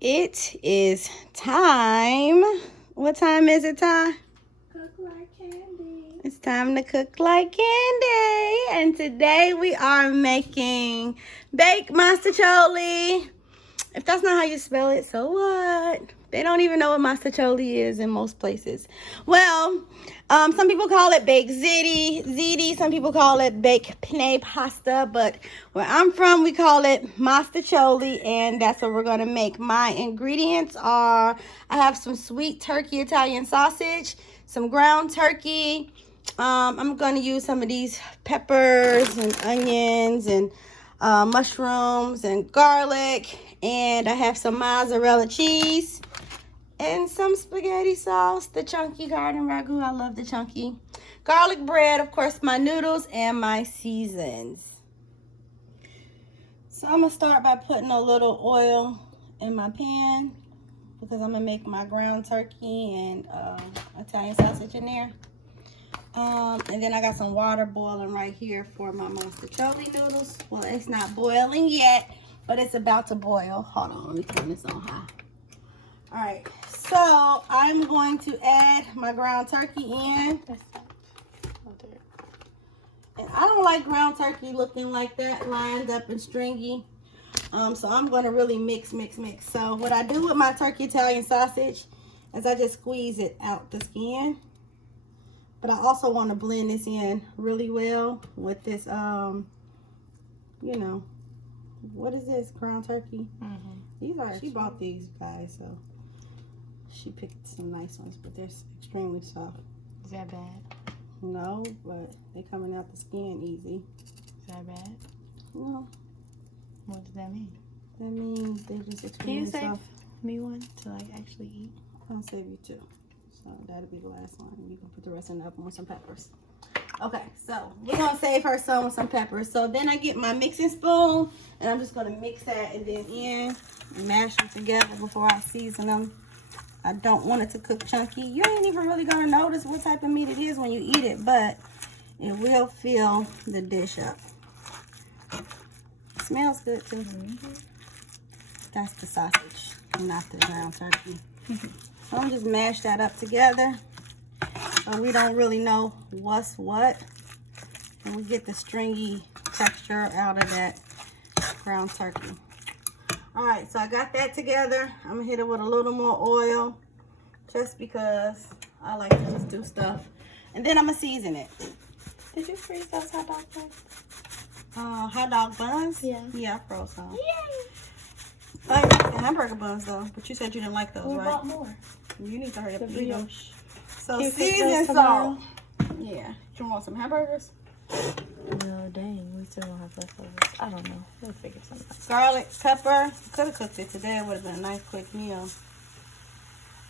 It is time. What time is it, Ty? Cook like candy. It's time to cook like candy. And today we are making baked MOSTACCIOLI. If that's not how you spell it, so what? They don't even know what MOSTACCIOLI is in most places. Well, some people call it baked ziti. Some people call it baked penne pasta. But where I'm from, we call it MOSTACCIOLI, and that's what we're going to make. My ingredients are, I have some sweet turkey Italian sausage, some ground turkey. I'm going to use some of these peppers and onions and mushrooms and garlic, and I have some mozzarella cheese and some spaghetti sauce, the chunky garden ragu. I love the chunky garlic bread, of course, my noodles and my seasons. So I'm gonna start by putting a little oil in my pan because I'm gonna make my ground turkey and Italian sausage in there. And then I got some water boiling right here for my MOSTACCIOLI noodles. Well, it's not boiling yet, but it's about to boil. Hold on, let me turn this on high. All right, so I'm going to add my ground turkey in. And I don't like ground turkey looking like that, lined up and stringy. So I'm going to really mix. So what I do with my turkey Italian sausage is I just squeeze it out the skin. But I also want to blend this in really well with this, you know, what is this? Ground turkey? These are, she bought these, guys, so she picked some nice ones, but they're extremely soft. Is that bad? No, but they coming out the skin easy. Is that bad? No. What does that mean? That means they're just extremely soft. Can you save me one to like actually eat? I'll save you two. So that'll be the last one. You can put the rest in the oven with some peppers. Okay, so we're gonna save her some with some peppers. So then I get my mixing spoon and I'm just gonna mix that and then in and mash them together before I season them. I don't want it to cook chunky. You ain't even really gonna notice what type of meat it is when you eat it, but it will fill the dish up. It smells good too. That's the sausage, not the ground turkey. So I'm just mash that up together so we don't really know what's what. And we get the stringy texture out of that ground turkey. All right, so I got that together. I'm gonna hit it with a little more oil just because I like to just do stuff. And then I'm gonna season it. Did you freeze those hot dog buns? Hot dog buns? Yeah. Yeah, I froze some. Yay! I like the hamburger buns though, but you said you didn't like those, We right? bought more. You need to hurry up The and eat them. brioche. So Can you cook season those salt. tomorrow? Yeah. You want some hamburgers? No, dang. We still don't have leftovers. I don't know. We'll figure something out. Garlic, pepper. Could have cooked it today. It would have been a nice quick meal.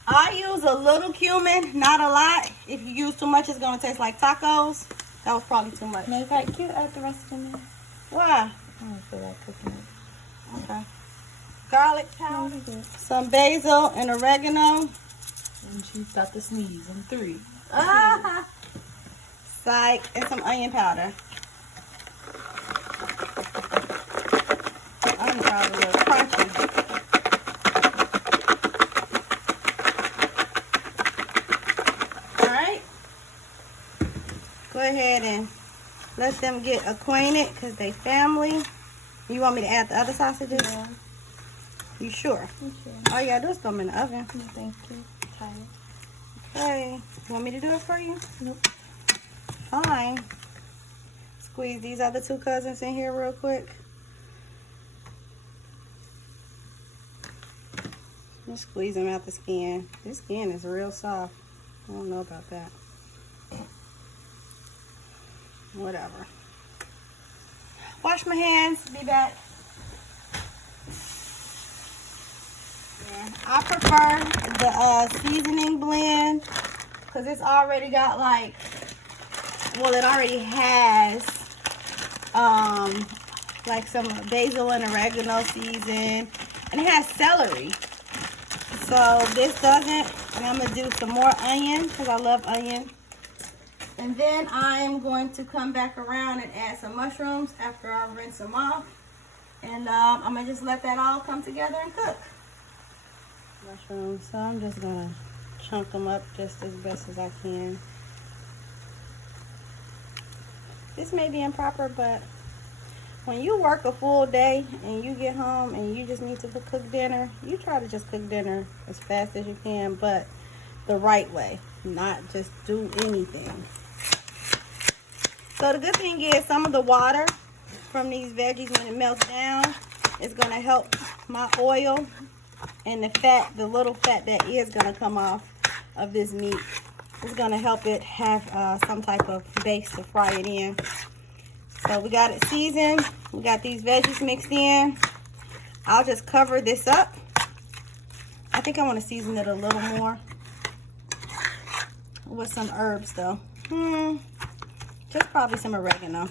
I use a little cumin, not a lot. If you use too much, it's going to taste like tacos. That was probably too much. Matter of fact, you add the rest in there. Why? I don't feel like cooking it. Okay. Garlic powder, some basil and oregano. And she's got to sneeze in 3. Ah! Psych, and some onion powder. Onion powder is a little crunchy. Alright. Go ahead and let them get acquainted because they family. You want me to add the other sausages? Yeah. You sure? I'm sure. All you gotta do is throw them in the oven. No, thank you. I'm tired. Okay. You want me to do it for you? Nope. Fine. Squeeze these other 2 cousins in here real quick. Just squeeze them out the skin. This skin is real soft. I don't know about that. Whatever. Wash my hands. Be back. Yeah, I prefer the seasoning blend because it's already got like, well, it already has like some basil and oregano season, and it has celery. So this doesn't, and I'm gonna do some more onion because I love onion. And then I'm going to come back around and add some mushrooms after I rinse them off. And I'm gonna just let that all come together and cook. mushrooms, so I'm just gonna chunk them up just as best as I can. This may be improper, but when you work a full day and you get home and you just need to cook dinner, you try to just cook dinner as fast as you can, but the right way, not just do anything. So the good thing is some of the water from these veggies, when it melts down, is going to help my oil and the fat, the little fat that is going to come off of this meat. It's going to help it have some type of base to fry it in. So we got it seasoned. We got these veggies mixed in. I'll just cover this up. I think I want to season it a little more with some herbs though. Just probably some oregano.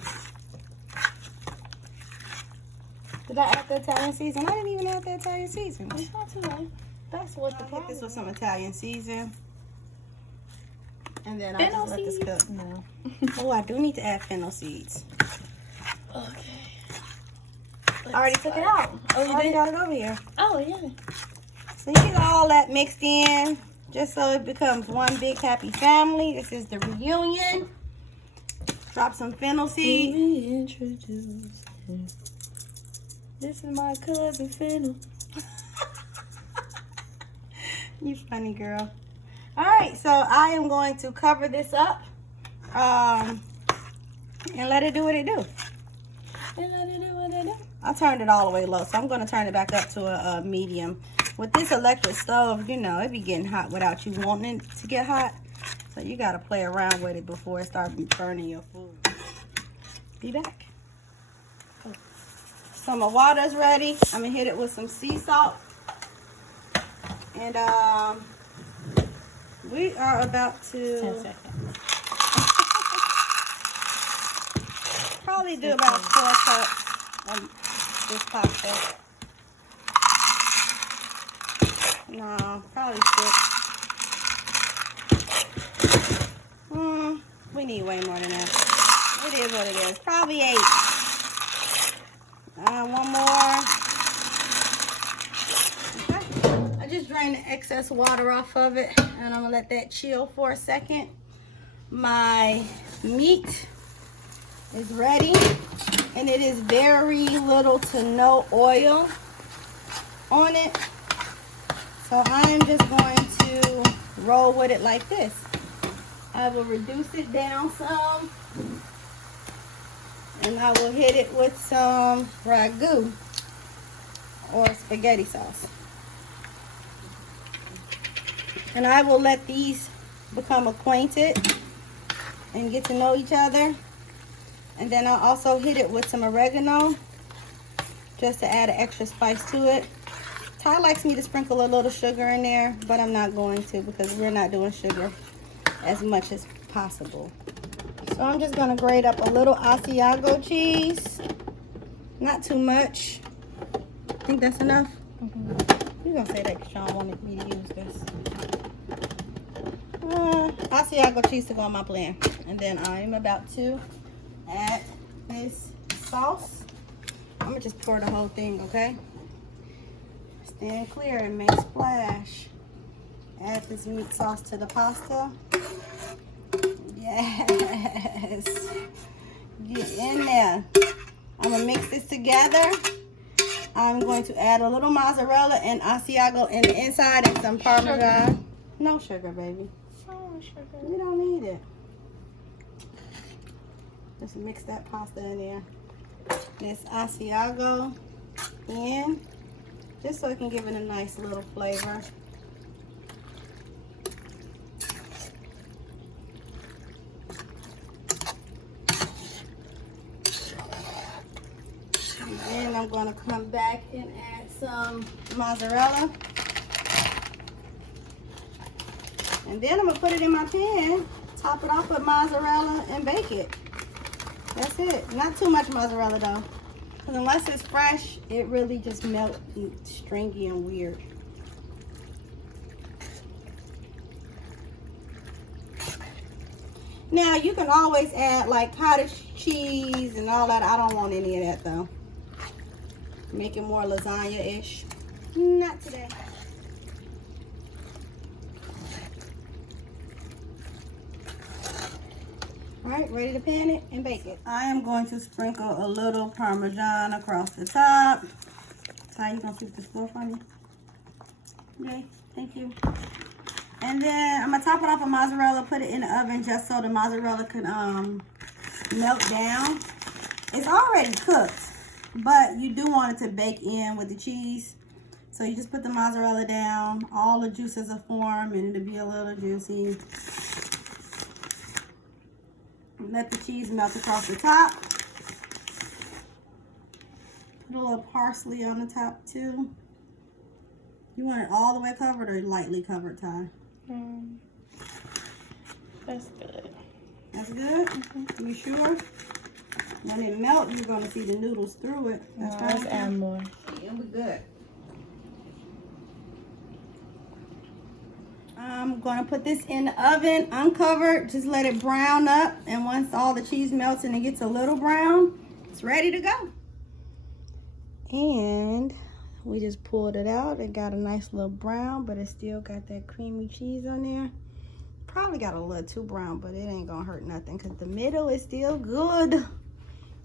Did I add the Italian season? I didn't even add the Italian season. It's not too late. That's what the I'll hit problem this with is. some Italian season. And then I'll just let this cook. No. Oh, I do need to add fennel seeds. Okay. I already took it out. Oh, you already did? got it over here. Oh, yeah. So you get all that mixed in, just so it becomes one big happy family. This is the reunion. Drop some fennel seeds. Reintroduce him. This is my cousin Fennel. You funny girl. All right, so I am going to cover this up and let it do what it do. I turned it all the way low, so I'm going to turn it back up to a medium. With this electric stove, you know, it be getting hot without you wanting it to get hot. So you got to play around with it before it starts burning your food. Be back. So my water's ready. I'm going to hit it with some sea salt. And we are about to 10 seconds. probably do about 4 cups of this pasta. No, probably 6. We need way more than that. It is what it is. Probably 8. One more. Okay. I just drained the excess water off of it, and I'm gonna let that chill for a second. My meat is ready, and it is very little to no oil on it. So I'm just going to roll with it like this. I will reduce it down some, and I will hit it with some ragu or spaghetti sauce. And I will let these become acquainted and get to know each other. And then I'll also hit it with some oregano just to add an extra spice to it. Ty likes me to sprinkle a little sugar in there, but I'm not going to because we're not doing sugar as much as possible. So I'm just going to grate up a little Asiago cheese. Not too much. Think that's enough? You're going to say that because Sean wanted me to use this. Asiago cheese to go on my plan. And then I'm about to add this sauce. I'm going to just pour the whole thing, okay? Stand clear and make splash. Add this meat sauce to the pasta. Yes. Get in there. I'm going to mix this together. I'm going to add a little mozzarella and Asiago in the inside and some Parmesan. Sugar. No sugar, baby. Oh, sugar. You don't need it. Just mix that pasta in there. This Asiago in, just so it can give it a nice little flavor. And then I'm going to come back and add some mozzarella. And then I'm going to put it in my pan, top it off with mozzarella, and bake it. That's it. Not too much mozzarella though. Because unless it's fresh, it really just melts stringy and weird. Now you can always add like cottage cheese and all that. I don't want any of that though. Make it more lasagna-ish. Not today. All right, ready to pan it and bake it. I am going to sprinkle a little Parmesan across the top. Ty, you gonna sweep this floor for me? Yay, thank you. And then I'm gonna top it off with mozzarella, put it in the oven just so the mozzarella can melt down. It's already cooked, but you do want it to bake in with the cheese. So you just put the mozzarella down, all the juices will form and it'll be a little juicy. Let the cheese melt across the top. Put a little parsley on the top too. You want it all the way covered or lightly covered, Ty? That's good. That's good? You sure? When it melts, you're going to see the noodles through it. That's right. Let's add more. It'll be good. I'm going to put this in the oven uncovered. Just let it brown up. And once all the cheese melts and it gets a little brown, it's ready to go. And we just pulled it out. It got a nice little brown, but it still got that creamy cheese on there. Probably got a little too brown, but it ain't gonna hurt nothing because the middle is still good. And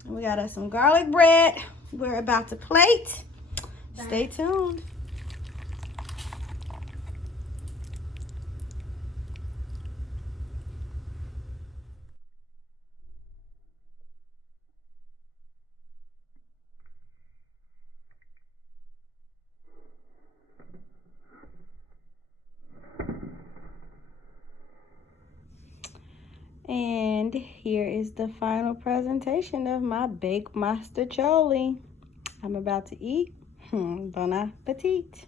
we got us some garlic bread. We're about to plate. Stay tuned. And here is the final presentation of my baked MOSTACCIOLI. I'm about to eat. Bon appetit.